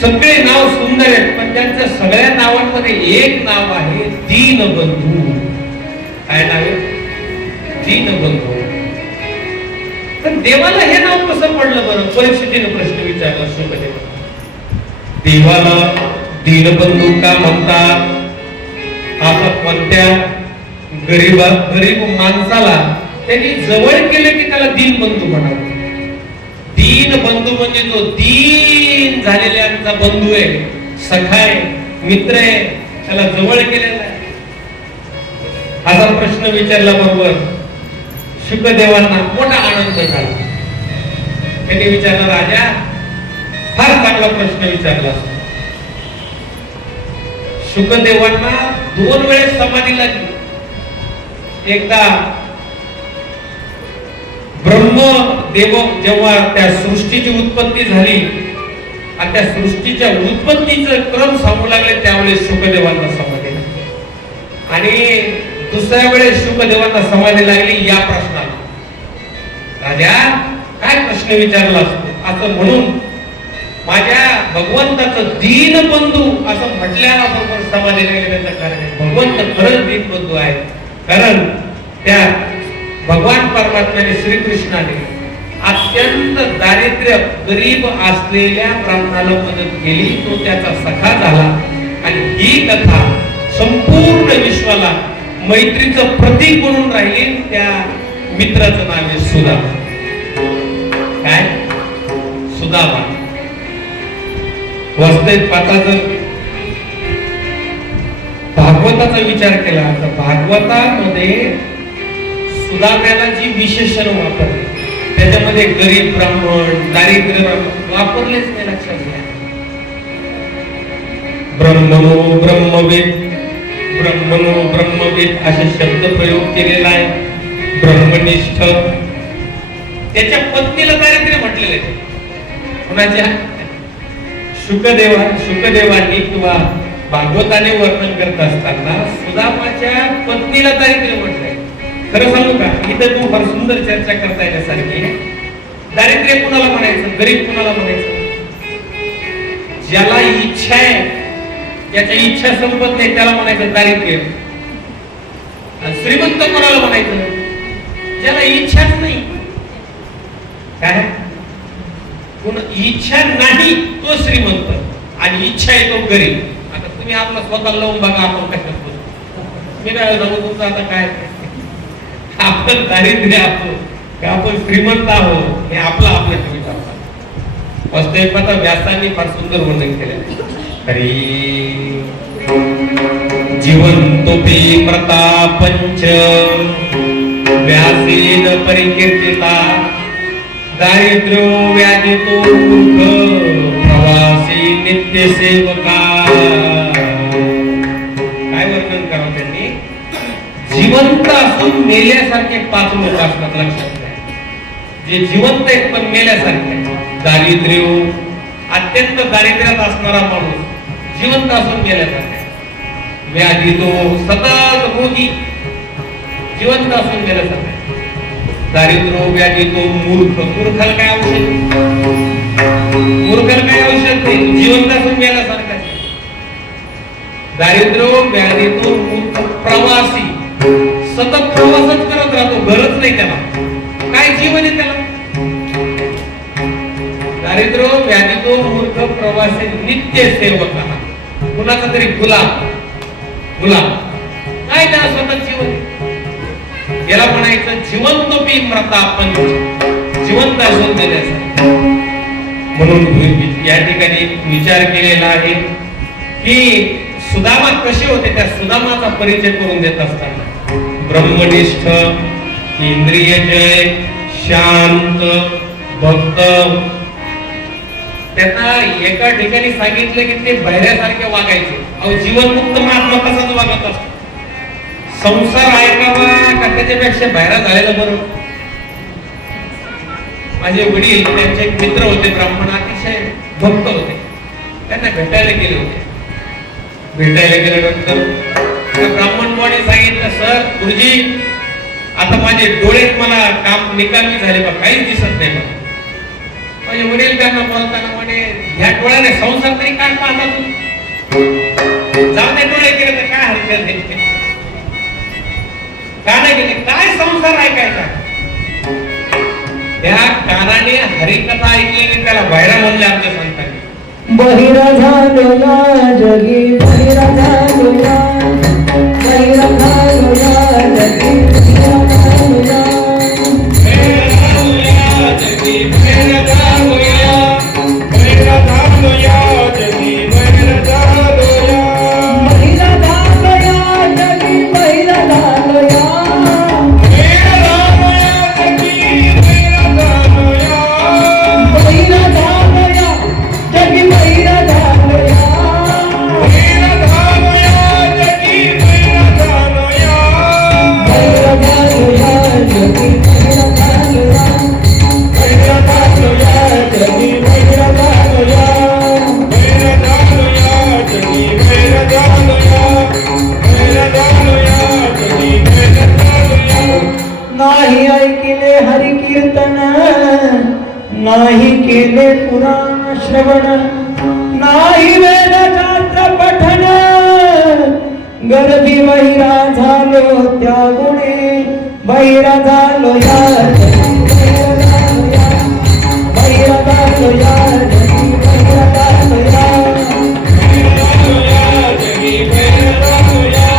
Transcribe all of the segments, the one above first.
सगळे नाव सुंदर आहेत, पण त्यांच्या सगळ्या नावांमध्ये एक नाव आहे दीनबंधू. काय नाव आहे? दीनबंधू. तर देवाला हे नाव कसं पडलं बरं? परीक्षितीने प्रश्न विचारला शुकदेवाला. देवाला दीनबंधू का म्हणतात? आता कोणत्या गरीब माणसाला त्यांनी जवळ केलं की त्याला दीनबंधू म्हणावं? दीनबंधू म्हणजे जो दीन झालेल्यांचा बंधू आहे, सखा आहे, मित्र आहे, त्याला जवळ केलेला आहे. असा प्रश्न विचारला बरोबर शुकदेवांना मोठा आनंद झाला. त्यांनी विचारला, राजा फार चांगला प्रश्न विचारला. शुकदेवांना 2 वेळेस समाधी लागली. एकदा ब्रह्मदेव जेव्हा त्या सृष्टीची उत्पत्ती झाली आणि त्या सृष्टीच्या उत्पत्तीचा क्रम सांगू लागले, त्यावेळेस शुकदेवांना समाधी लागली. आणि दुसऱ्या वेळेस शुकदेवांना समाधी लागली या प्रश्नाला, राजा काय प्रश्न विचारला असतो? असं म्हणून माझ्या भगवंताचं दीनबंधू असं म्हटल्याबरोबर समाधी लागली. त्याचं कारण आहे भगवंत खरंच दीनबंधू आहे. कारण त्या भगवान परमात्म्याने श्रीकृष्णाने अत्यंत दारिद्र्य गरीब असलेल्या ब्राह्मणाला मदत केली, तो त्याचा सखा झाला. आणि ही कथा संपूर्ण विश्वाला मैत्रीचं प्रतीक म्हणून राहिली. त्या मित्राचं नाव आहे सुदामा. काय? सुदामा. वास्तविक पाहता जर भागवताचा विचार केला तर भागवतामध्ये सुदाम्याला जी विशेषण वापरली त्याच्यामध्ये गरीब ब्राह्मण, दारिद्र्य ब्राह्मण वापरलेच नाही. लक्षात घ्या. ब्रह्मणो ब्रह्मवेद, ब्रह्मणो ब्रह्मवेद असे शब्द प्रयोग केलेला आहे. ब्रह्मनिष्ठ. त्याच्या पत्नीला दारिद्र्य म्हटलेले. कोणाच्या? शुकदेवांनी किंवा भागवताने वर्णन करत असताना सुदामाच्या पत्नीला दारिद्र्य म्हटलंय. खरं सांगू का, इथं तू फार सुंदर चर्चा करता येण्यासारखी. दारिद्र्य कुणाला म्हणायचं? गरीब कुणाला म्हणायचं? ज्याला इच्छा आहे, ज्याच्या इच्छा संपत नाही त्याला म्हणायचं दारिद्र्य. श्रीमंत कोणाला म्हणायचं? ज्याला इच्छाच नाही. काय? कोण इच्छा नाही तो श्रीमंत आणि इच्छा आहे तो गरीब. आता तुम्ही आपला स्वतः लावून बघा, आपण काय करतो. मी काय सांगू तुमचं आता काय, आपण दारिद्र्य आहोत का आपण श्रीमंत आहोत हे आपला आपल्या तुम्ही टाकता. वास्तविक पाहता व्यासांनी फार सुंदर वर्णन केले. हरी जीवंतोपी प्रतापंच व्यासेन परिकीर्तिता दारिद्र्यो व्याधितो मूर्ख प्रवासी नित्य सेवका. काय वर्णन करावं त्यांनी? जिवंत असून मेल्यासारखे 5 लोक असतात. लक्षात घ्या. जे जिवंत आहेत पण मेल्यासारखे. दारिद्र्यो, अत्यंत दारिद्र्यात असणारा माणूस जिवंत असून मेल्यासारखे. व्याधितो, सतत रोगी, जिवंत असून मेल्यासारखे. दारिद्र्यो व्याधितो मूर्ख, मूर्खाला काय औषध? मूर्खाला काय औषध नाही, जिवंत असून मेल्यासारखा. दारिद्र्यो व्याधितो मूर्ख प्रवासी, सतत प्रवासच करत राहतो, गरज नाही त्याला. काय जीवन आहे त्याला? दारिद्र्यो व्याधितो मूर्ख प्रवासी नित्य सेवक. कुणाचा तरी गुलाम काय त्याला स्वतः जीवन? याला म्हणायचं जिवंतोपी प्रतापंच, जिवंत असून देण्याचा. म्हणून या ठिकाणी विचार केलेला आहे की सुदामा कसे होते. त्या सुदामाचा परिचय करून देत असताना ब्रह्मनिष्ठ, इंद्रियजय, शांत, भक्त. त्यांना एका ठिकाणी सांगितलं की ते बहिऱ्यासारखे वागायचे. अहो जीवनमुक्त महात्मा कसाच वागत असतो. संसार ऐकावा का त्याच्यापेक्षा बाहेर झालेलं बरं. माझे वडील, त्यांचे एक मित्र होते ब्राह्मण, अतिशय भक्त होते. त्यांना भेटायला गेले होते. भेटायला गेल्यानंतर त्या ब्राह्मणवाने सांगितलं, सर गुरुजी आता माझे डोळे मला काम निकामी झाले बा, काहीच दिसत नाही. म्हणजे वडील त्यांना बोलताना म्हणे ह्या डोळ्याने संसार तरी काय पाहता तू, जाऊ दे डोळे केले तर काय हरकत नाही, का नाही गेले काय संसार ऐकायचा. त्या कानाने हरिकथा ऐकली त्याला बाहेर म्हणले आमच्या संतांनी. बहिरा झालो या जगी बहिरा झालो या, बहिरा झालो या जगी बहिरा झालो या, बहिरा झालो या जगी बहिरा झालो या, बहिरा झालो या जगी बहिरा झालो या, बहिरा झालो या जगी बहिरा झालो या, बहिरा झालो या जगी बहिरा झालो या, बहिरा झालो या जगी बहिरा झालो या, बहिरा झालो या जगी बहिरा झालो या, बहिरा झालो या जगी बहिरा झालो या, बहिरा झालो या जगी बहिरा झालो या, बहिरा झालो या जगी बहिरा झालो या, बहिरा झालो या जगी बहिरा झालो या. नाही ऐकिले हरि कीर्तन, नाही केले पुराण श्रवण, नाही वेद शास्त्र पठन, गर्भी बहिरा झालो त्या गुणे, बहिरा झालो या जगी बहिरा झालो या, बहिरा झालो या जगी बहिरा झालो या, बहिरा झालो या जगी बहिरा झालो या,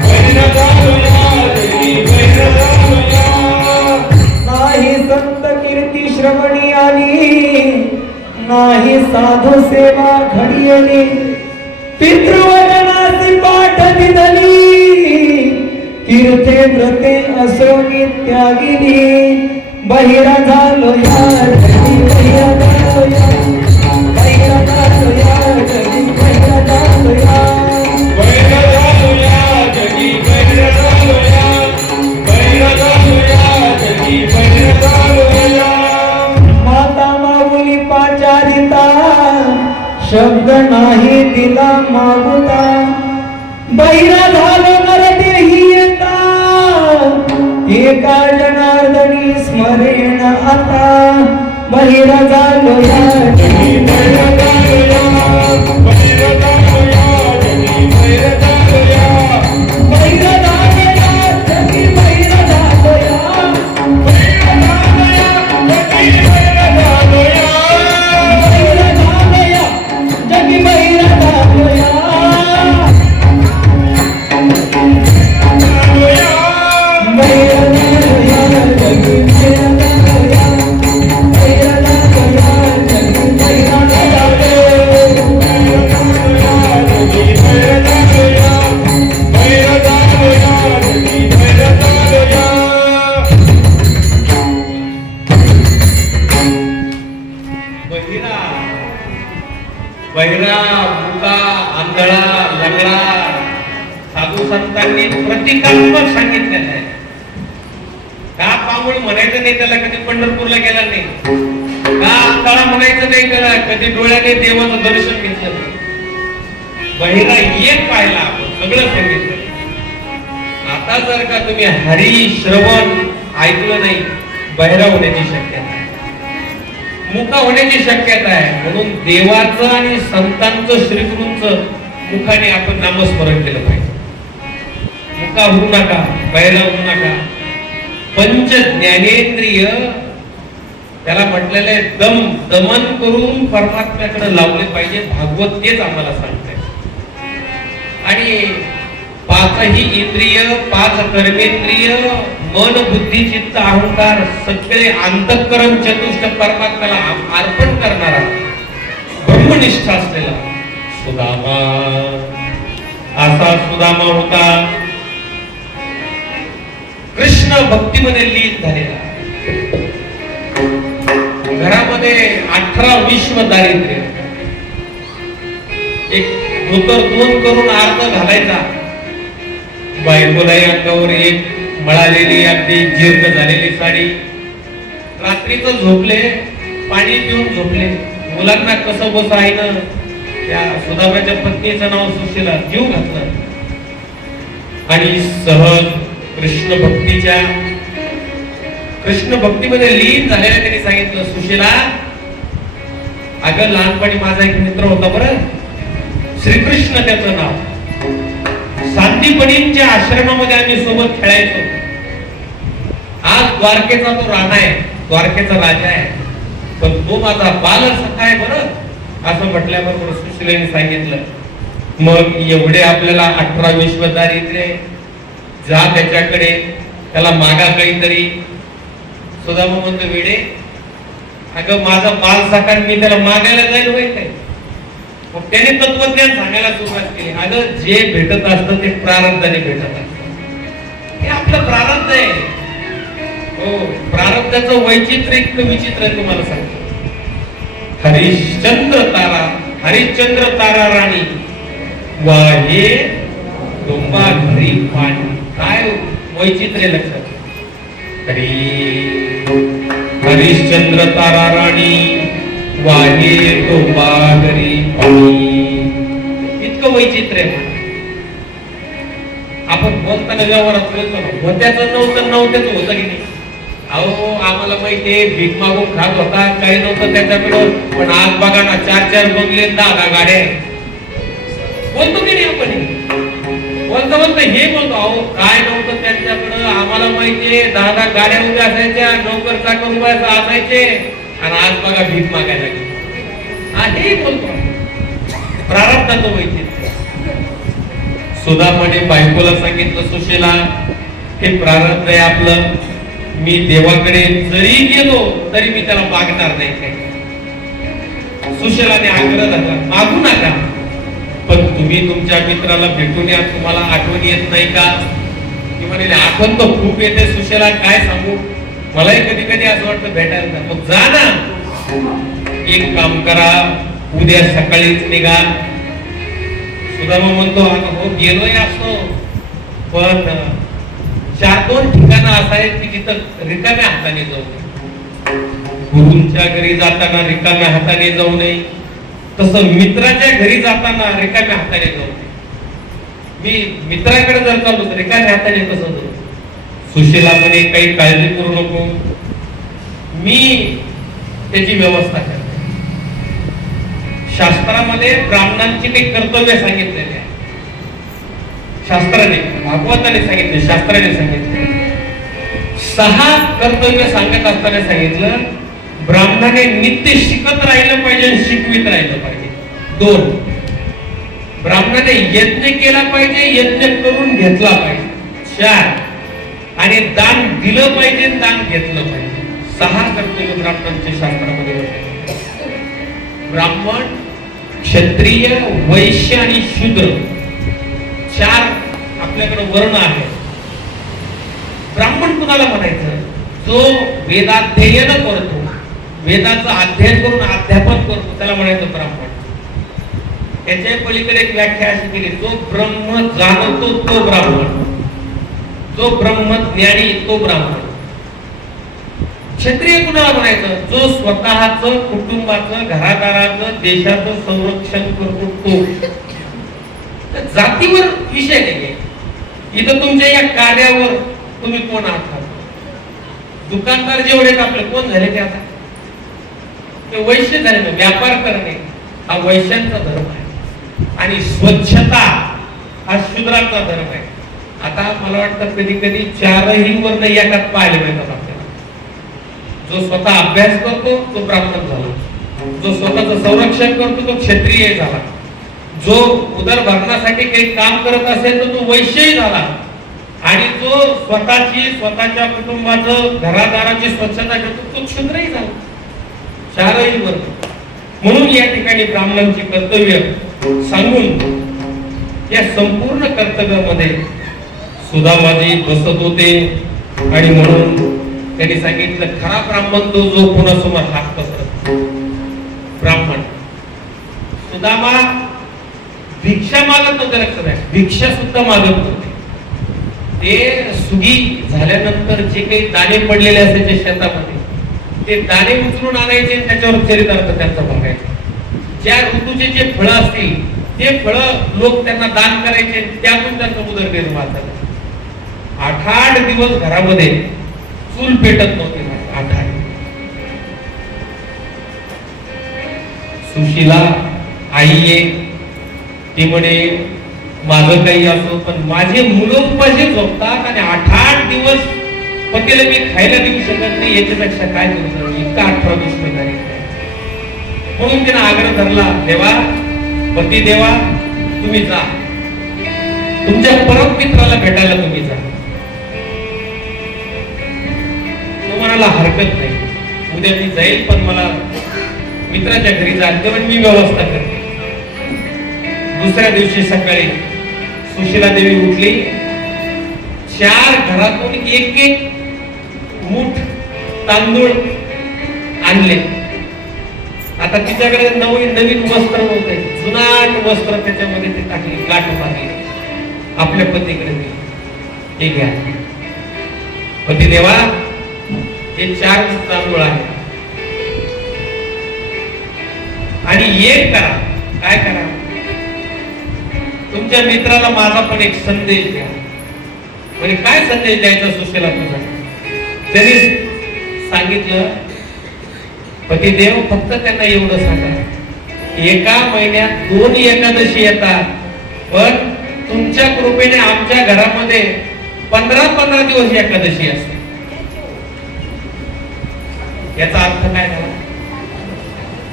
बहिरा झालो या जगी बहिरा झालो या. नाही संत कीर्ती श्रवणी आली, नाही साधू सेवा घडियली, पितृवचनासी पाठ दिदली, तीर्थे व्रते असो त्यागिनी, बहिरा झालो या जगी बहिरा झालो या, बहिरा झालो या जगी बहिरा झालो या, बहिरा झालो या जगी बहिरा झालो या, बहिरा झालो या जगी बहिरा झालो या. माता माऊली पाचारिता, शब्द नाही दिला मागुता, बहिरा झालो नर देही येता, एका जनार्दनी स्मरेण आता, बहिरा झालो या जगी बहिरा झालो या, बहिरा झालो या जगी बहिरा झालो या, बहिरा झालो या जगी बहिरा झालो या, बहिरा झालो या जगी बहिरा झालो या, बहिरा झालो या जगी बहिरा झालो या, झालो या. बहिरा झालो या जगी बहिरा झालो या, बहिरा झालो या जगी बहिरा झालो या, बहिरा झालो या जगी बहिरा झालो या, बहिरा झालो या जगी बहिरा झालो या. बहिरा बहिरा मुका आंधळा लंगडा साधू संतांनी प्रतिकात्मक सांगितलेलं आहे. का पामुळ म्हणायचं नाही त्याला, कधी पंढरपूरला गेला नाही, का आंधळा म्हणायचं नाही त्याला, कधी डोळ्याने देवाचं दर्शन घेतलं नाही. बहिरा एक पाहिला आपण सगळं सांगितलं. आता जर का तुम्ही हरी श्रवण ऐकलं नाही, बहिरा होण्याची शक्यता आहे, मुका होण्याची शक्यता आहे. म्हणून देवाचं आणि संतांचं श्रीगुरूंचं मुखाने आपण नामस्मरण केलं पाहिजे. मुका होऊ नका, बहिरा होऊ नका. पंच ज्ञानेंद्रिय त्याला म्हटलेलं आहे, दमन करून परमात्म्याकडे लावले पाहिजे. भागवत तेच आम्हाला सांगतंय. आणि पाचही इंद्रिय, पाच कर्मेंद्रिय, मन बुद्धी चित्त अहंकार सगळे अंतःकरण चतुष्ट परमात्म्याला अर्पण करणारा ब्रह्मनिष्ठ असलेला सुदामा, असा सुदामा होता कृष्ण भक्तीमध्ये लीन झालेला. घरामध्ये 18 विश्व दारिद्र्य, एक धोतर 2 करून अर्ध घालायचा, बायकोलाही अंगावर एक मळालेली अगदी जीर्ण झालेली साडी, रात्रीच झोपले, पाणी पिऊन झोपले. मुलांना कसं बस आहे ना, त्या सुदामाच्या पत्नीचं नाव सुशीला, जीव घातला. आणि सहज कृष्ण भक्तीमध्ये लीन झालेल्या त्यांनी सांगितलं, सुशीला अगं लहानपणी माझा एक मित्र होता बरं, श्रीकृष्ण त्याचं नाव. सांदीपणींच्या आश्रमामध्ये आम्ही सोबत खेळायचो. आज द्वारकेचा तो राणा आहे, द्वारकेचा राजा आहे, पण तो माझा बाल सखा आहे बरं. असं म्हटल्याबरोबर सुशीलेने सांगितलं, मग एवढे आपल्याला 18-20 दारिद्र्य, जा त्याच्याकडे, त्याला मागा काहीतरी. सुदामा म्हणतो, वेडे, अगं माझा बाल सखा, मी त्याला मागायला जाईल होय काय? मग त्याने तत्वज्ञान सांगायला सुरुवात केली. अगं जे भेटत असतं ते प्रारब्धाने भेटत असतं, हे आपलं प्रारब्ध आहे. हो, प्रारब्धाचं वैचित्र्य इतकं विचित्र आहे, तुम्हाला सांगतो. हरिश्चंद्र तारा राणी वाहे डोंबा घरी पाणी. काय वैचित्र्य लक्षात. हरिश्चंद्र तारा राणी वाहे डोंबा घरी पाणी. इतकं वैचित्र्य आहे. आपण बोलताना व्यवहारात बोलतो ना, होत्याचं नव्हत्याच होतं की नाही. अहो आम्हाला माहितीये, भीक मागून खात होता, काही नव्हतं त्याच्याकडं, पण आज बघा ना, 4 बंगले, 10 गाड्या. बोलतो की नाही आपण? बोलतो हे बोलतो, अहो काय नव्हतं त्यांच्याकडं, आम्हाला माहितीये, 10 गाड्या उद्या असायच्या, नोकर चाकर उभ्या असायचे, आणि आज बघा भीक मागायला लागली. हे बोलतो. प्रारब्धाचं वैचित्र्य. सुदामाने बायकोला सांगितलं, सुशीला, हे प्रारब्ध आहे आपलं, मी देवाकडे जरी गेलो तरी मी त्याला मागणार नाही. काही सुशीलाने आग्रह धरला, मागू नका, पण तुम्ही तुमच्या मित्राला भेटून या, तुम्हाला आठवण येत नाही का? ती म्हणाली, आठवण तर खूप येते सुशीला, काय सांगू, मलाही कधी कधी असं वाटतं भेटायला. मग जा ना, एक काम करा, उद्या सकाळीच निघा. सुदामा म्हणतो, हो गेलोय असतो, पण 4-2 ठिकाणं असं आहेत की जिथं रिकाम्या हाताने जाऊ नये. गुरूंच्या घरी जाताना रिकाम्या हाताने जाऊ नये, तसं मित्राच्या घरी जाताना रिकाम्या हाताने जाऊ नये. मी मित्राकडे जर चाललो तर रिकाम्या हाताने कसं जाऊ? सुशीला म्हणे, काही काळजी करू नको, मी त्याची व्यवस्था करते. शास्त्रामध्ये ब्राह्मणांची काही कर्तव्य सांगितलेली आहे. शास्त्राने, भागवताने सांगितले, शास्त्राने सांगितले. 6 कर्तव्य सांगत असताना सांगितलं, ब्राह्मणाने नित्य शिकत राहिलं पाहिजे आणि शिकवित राहिलं पाहिजे. 2, ब्राह्मणाने यज्ञ केला पाहिजे, यज्ञ करून घेतला पाहिजे. 4, आणि दान दिलं पाहिजे, दान घेतलं पाहिजे. 6 कर्तव्य ब्राह्मणांच्या शास्त्रामध्ये होते. ब्राह्मण, क्षत्रिय, वैश्य आणि शूद्र 4 आपल्याकडे वर्ण आहे. ब्राह्मण कुणाला म्हणायचं? जो वेदाध्ययन करतो, वेदाचं अध्ययन करून अध्यापन करतो, त्याला म्हणायचं ब्राह्मण. त्याच्या पलीकडे एक व्याख्या अशी केली, जो ब्रह्म जाणतो तो ब्राह्मण, जो ब्रह्म ज्ञानी तो ब्राह्मण. क्षत्रिय कुणाला म्हणायचं? जो स्वतःचं, कुटुंबाचं, घरादाराचं, देशाचं संरक्षण करतो तो. जातीवर विषय नाही. इथं तुमच्या या कार्यावर तुम्ही कोण आहात? दुकानदार जेवढे आपले कोण झाले ते आता? ते वैश्य झाले ना. व्यापार करणे हा वैश्यांचा धर्म आहे आणि स्वच्छता हा शूद्रांचा धर्म आहे. आता मला वाटतं कधी कधी 4ही वर्ण एकात पाहायला मिळतात आपल्याला. जो स्वतः अभ्यास करतो तो ब्राह्मण झाला, जो स्वतःचं संरक्षण करतो तो क्षत्रिय झाला, जो उदरभरणासाठी काही काम करत असेल तर तो वैश्यही झाला, आणि जो स्वतःच्या कुटुंबाचं, घरादाराची स्वच्छता करतो तो क्षुद्रही झाला. 4ही वर्ण. म्हणून या ठिकाणी ब्राह्मणांची कर्तव्य सांगून या संपूर्ण कर्तव्यामध्ये सुदामाजी बसत होते. आणि म्हणून त्यांनी सांगितलं, खरा ब्राह्मण तो जो कोणासमोर हात पसरत. ब्राह्मण सुदामा भिक्षा मागत नव्हते, लक्षात आहे, भिक्षा सुद्धा मागत नव्हते. ते सुगी झाल्यानंतर जे काही दाणे पडलेले असायचे शेतामध्ये, ते दाणे उचलून आणायचे, त्याच्यावर चरितार्थ त्यांचा बघायचा. ज्या ऋतूचे जे फळं असतील ते फळं लोक त्यांना दान करायचे, त्यातून त्यांचा उदरनिर्वाह झाला. 8 दिवस घरामध्ये चूल पेटत नव्हती. 8 सुशीला आई आहे, ती म्हणे माझं काही असो पण माझे मुलं उपाशी झोपतात आणि 8-8 दिवस पतीला मी खायला देऊ शकत नाही, याच्यापेक्षा काय करू, इतका 18 दुश्मनदारी. म्हणून तिने आग्रह धरला, देवा पती देवा तुम्ही जा, तुमच्या परम मित्राला भेटायला तुम्ही जा. तो म्हणाला हरकत नाही, उद्या मी जाईल पण मला मित्राच्या घरी जायचं पण मी व्यवस्था करते. दुसऱ्या दिवशी सकाळी सुशीला देवी उठली, 4 घरातून एक मूठ तांदूळ आणले. आता तिच्याकडे नवीन वस्त्र नव्हते, जुनाट वस्त्र त्याच्यामध्ये ते टाकले, गाठ टाकली, आपल्या पतीकडे दिली, हे घ्या पती देवा, हे 4 तांदूळ आहे आणि एक करा. काय करा, तुमच्या मित्राला माझा पण एक संदेश द्या. म्हणजे काय संदेश द्यायचा सुशीला तुझा? त्यांनी सांगितलं, पतिदेव फक्त त्यांना एवढं सांगा, एका महिन्यात 2 एकादशी येतात, पण तुमच्या कृपेने आमच्या घरामध्ये 15-15 दिवस एकादशी असते. याचा अर्थ काय झाला?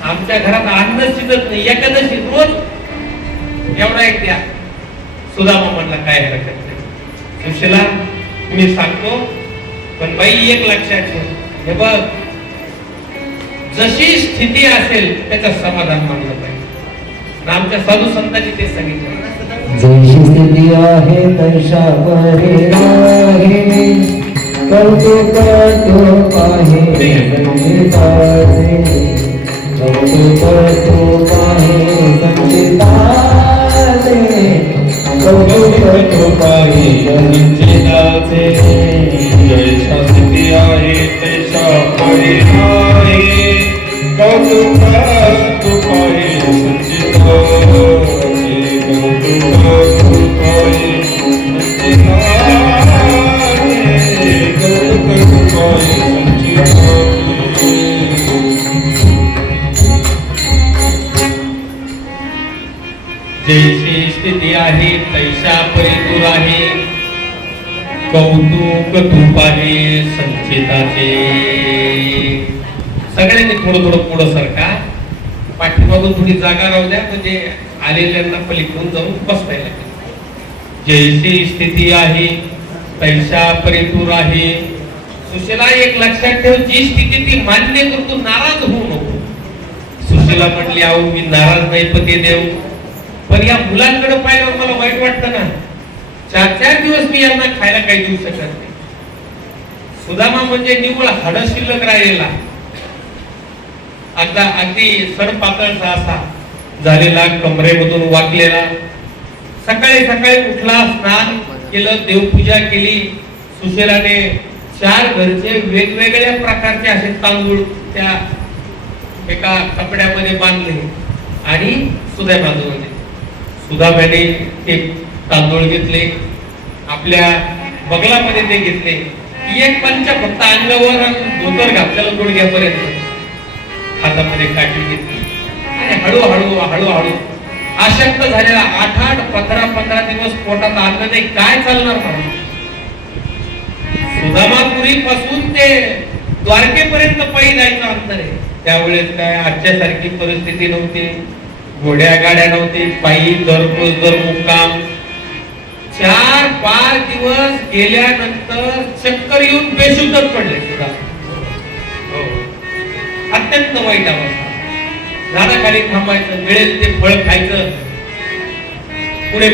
आमच्या घरात अन्न शिजत नाही, एकादशी रोज एवढा एक द्या. सुदामा म्हणला काय हरकत नाही, सुशीला मी सांगतो, पण बाई एक लक्षात ठेव, हे बघ जशी स्थिती असेल त्याचं समाधान मानलं पाहिजे. आमच्या साधू संतांनी ते सांगितलं, जशी स्थिती आहे तशा परी आहे, कौतुक कौतुक आहे संचिताचे, कौतुक कौतुक आहे संचिताचे, कौतुक कौतुक आहे संचिताचे. जैसा स्थिती आहे तैसा परी आहे, कौतुक कौतुक आहे संचिताचे, कौतुक कौतुक आहे संचिताचे, कौतुक कौतुक आहे संचिताचे. जैसी स्थिती आहे तैसा परिपूर आहे, कौतुक तूप आहे संचिताचे. सगळ्यांनी थोडं पुढं सरका, पाठीमागून थोडी जागा राहू द्या, म्हणजे आलेल्यांना पलीकडून जाऊन बसता येईल. जैसी स्थिती आहे तैसा परिपूर आहे. सुशीला एक लक्षात ठेव, जी स्थिती ती मान्य करतो, नाराज होऊ नको. सुशीला म्हटली, अहो मी नाराज नाही पती देव, पण या मुलांकडे पाहिल्यावर मला वाईट वाटतं ना, 4-4 दिवस मी यांना खायला काही देऊ शकत नाही. सुदामा म्हणजे निव्वळ हाड शिल्लक राहिलेला, अगदी सडपातळचा असा झालेला, कमरेमधून वाकलेला. सकाळी उठला, स्नान केलं, देवपूजा केली. सुशीलाने 4 घरचे वेगवेगळ्या प्रकारचे असे तांदूळ त्या एका कपड्यामध्ये बांधले आणि सुदामाने ते तांदूळ घेतले, आपल्या बगलामध्ये ते घेतले. एक पंच फक्त अंगावर धोतर घातलेलं गुडघ्यापर्यंत, हातामध्ये काठी घेतली आणि हळूहळू अशक्त झालेला 8-8, 15-15 दिवस पोटात अन्न नाही, काय चालणार म्हणून. सुदामापुरी पासून ते द्वारकेपर्यंत पायी जायचं अंतर आहे. त्यावेळेस काय आजच्या सारखी परिस्थिती नव्हती, घोड्या गाड्या नव्हती, पायी दर मुक्काम. 4-5 दिवस गेल्यानंतर चक्कर येऊन बेशुद्धच पडले सुद्धा. हो, अत्यंत वाईट अवस्था. झाडाखाली थांबायचं, मिळेल ते फळ खायचं, पुढे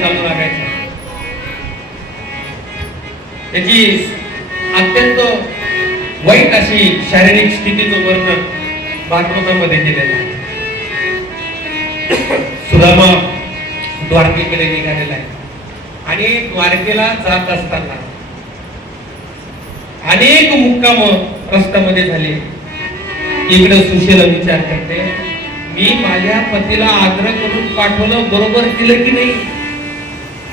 चालू लागायचं. त्याची अत्यंत वाईट अशी शारीरिक स्थितीचं वर्णन भागवतामध्ये दिलेलं आहे. सुदामा द्वारकेकडे निघालेला आहे आणि द्वारकेला जात असताना अनेक मुक्काम रस्त्यामध्ये झाले. इकडे सुशीला विचार करते, मी माझ्या पतीला आग्रह करून पाठवलं, बरोबर केलं की नाही?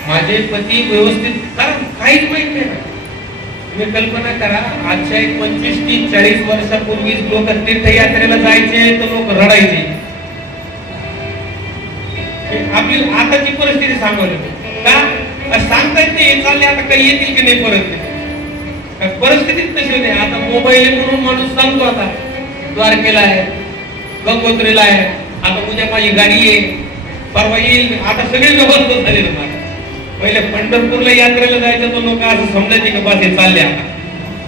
माझे पती व्यवस्थित, कारण काहीच माहित नाही ना. तुम्ही कल्पना करा, आजच्या 25-30-40 वर्षापूर्वी लोक तीर्थयात्रेला जायचे तर लोक रडायचे, आपली आताची परिस्थिती सांगवली का सांगता येत नाही चालले आता काही येतील की नाही परत परिस्थितीच तशी नाही. आता मोबाईल म्हणून माणूस सांगतो आता द्वारकेला आहे, गंगोत्रीला आहे, आता उद्या माझी गाडी आहे, परवा येईल. आता सगळी व्यवस्था झाली ना. पहिले पंढरपूरला यात्रेला जायचं तो लोक असं समजायचे का बस हे चालले आता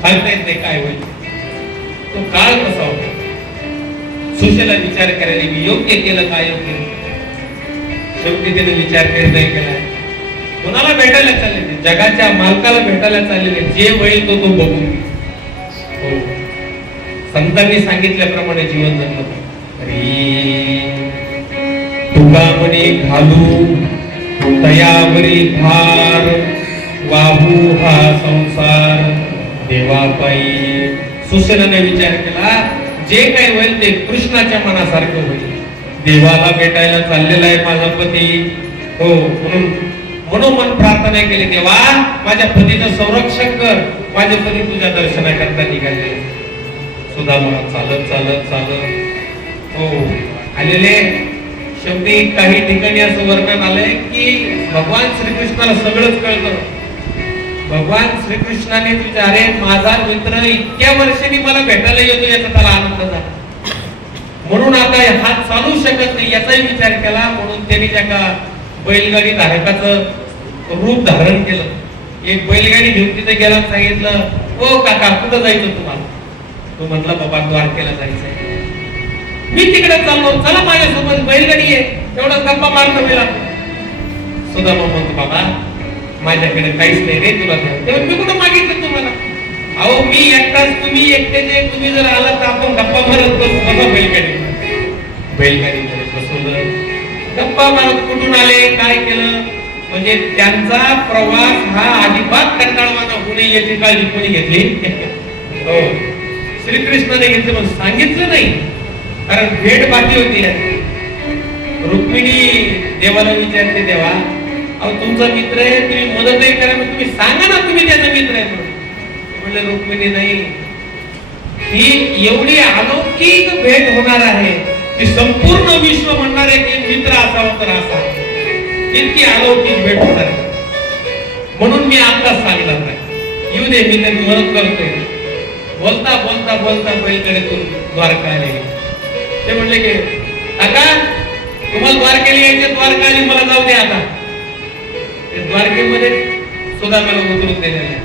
सांगता येत नाही काय होईल. तो काळ कसा होता. सुशेला विचार करायला मी योग्य केलं काय योग्य, शेवटी त्याने विचार केला. कोणाला भेटायला चालले, जगाच्या मालकाला भेटायला चाललेले, जे होईल तो बघून. हो, संतांनी सांगितल्याप्रमाणे जीवन जगलं. तुका म्हणे घालू तयावरी भार, वाहू हा संसार देवापायी. सुशेलाने विचार केला जे काही होईल ते कृष्णाच्या मनासारखं होईल. देवाला भेटायला चाललेला आहे माझा पती. हो, म्हणून मनोमन प्रार्थना केली, देवा माझ्या पतीचं संरक्षण कर. माझे पती तुझ्या दर्शनाकरता निघाले. सुदामा चालत चालत चालत हो आलेले. शेवटी काही ठिकाणी असं वर्णन आलंय की भगवान श्रीकृष्णाला सगळंच कळतं. भगवान श्रीकृष्णाने विचारे माझा मित्र इतक्या वर्षांनी मला भेटायला येतो याचा त्याला आनंद झाला, म्हणून आता हा चालू शकत नाही याचाही विचार केला. म्हणून त्यांनी त्या बैलगाडी धारकाचं रूप धारण केलं. एक बैलगाडी घेऊन तिथे गेला, सांगितलं ओ काका कुठं जायचं तुम्हाला. तो म्हटला बाबा द्वारकेला जायचंय. मी तिकडे चाललो, चला माझ्यासोबत, बैलगाडी आहे, तेवढं गप्पा मारतो मी लागतो. सुदामा म्हणतो बाबा माझ्याकडे काहीच नाही रे तुला. तेव्हा मी कुठं मागितलं तुम्हाला. अहो मी एकटाच, तुम्ही एकट्याचे, तुम्ही जर आला तर आपण गप्पा मारत बसू. बघा बैलगाडी बसवलं, गप्पा मारत कुठून आले काय केलं. म्हणजे त्यांचा प्रवास हा अजिबात कंटाळवाणा होऊ नये याची काळजी कोणी घेतली. हो, श्रीकृष्णाने घेतलं पण सांगितलं नाही, कारण भेट बाकी होती. रुक्मिणी देवाला विचारते, देवा अहो तुमचा मित्र आहे, तुम्ही मदतही करा, तुम्ही सांगा ना तुम्ही त्याचा मित्र आहे म्हणून. म्हणलं रुक्मिणी नाही, ही एवढी अलौकिक भेट होणार आहे की संपूर्ण विश्व म्हणणार आहे की मित्र असावा तर असा. इतकी अलौकिक भेट होणार आहे, म्हणून मी आता सांगणार नाही. येऊ दे, मी त्यांनी मदत करतोय. बोलता बोलता बोलता बैलकडे द्वारका आले. ते म्हणले की काका तुम्हाला द्वारकेला यायचे, द्वारका आली, मला जाऊ दे आता. द्वारकेमध्ये सुदामाला उतरून दिलेला आहे.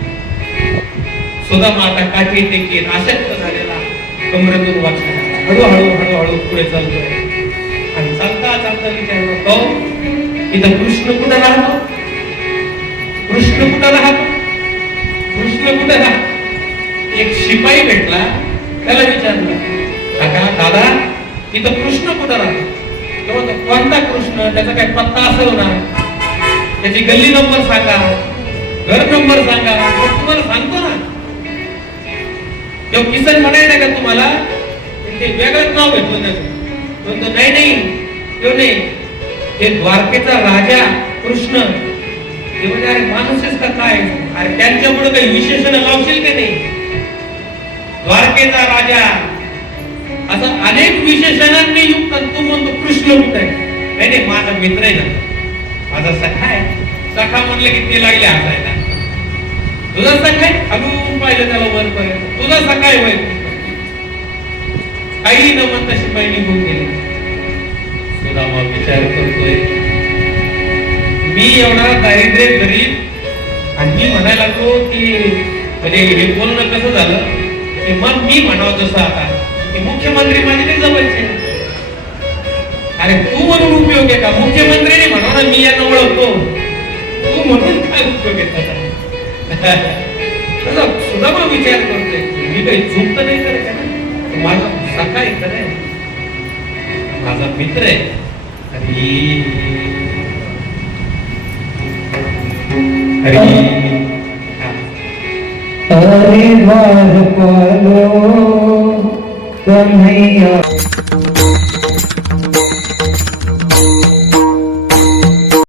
सुदामा आता काठी टेकीत अशक्त झालेला, कमरेतून वाचला, हळूहळू हळूहळू पुढे चालतोय. आणि चालता चालता विचारलं, तो इथं कृष्ण कुठं राहतो, कृष्ण कुठं राहतो, कृष्ण कुठं राहतो. एक शिपाई भेटला, त्याला विचारलं काका दादा इथं कृष्ण कुठं राहतो. तेव्हा कोणता कृष्ण, त्याचा काय पत्ता असेल ना, त्याची गल्ली नंबर सांगा, घर नंबर सांगा, तुम्हाला सांगतो ना. तेव्हा किसन म्हणायला का तुम्हाला ते वेगळंच नाव घेतलं त्याचं. नाही नाही तो नाही, ते द्वारकेचा राजा कृष्ण. ते म्हणजे अरे माणूसच का काय, अरे त्यांच्यामुळे काही विशेषण लावशील का नाही. द्वारकेचा राजा असं अनेक विशेषणांनी युक्त. तू म्हणतो कृष्ण कुठे आहे. नाही माझा मित्र आहे ना, माझा सखा आहे. सखा म्हणलं की ते लागले हसायला. तुझा सखा आहे, हलून पाहिलं त्याला वरपर्यंत, तुझा सखा आहे होय. काही न म्हणता शिपाई निघून गेले. सुदामा विचार करतोय, मी एवढा दारिद्र्य गरीब, आणि मी म्हणायला लागलो की म्हणजे हे बोलणं कसं झालं की मग मी म्हणावं जसं आता की मुख्यमंत्री माझे ते जवळचे. अरे तू म्हणून उपयोग आहे का, मुख्यमंत्र्यांनी म्हणा ना मी यांना ओळखतो, तू म्हणून काय उपयोग आहे त्याचा. सुदामा विचार करतोय, मी काही चूक तर नाही करत आहे ना, माझा सखा आहे का नाही, माझा मित्र आहे. अरे द्वारपालो कन्हैया.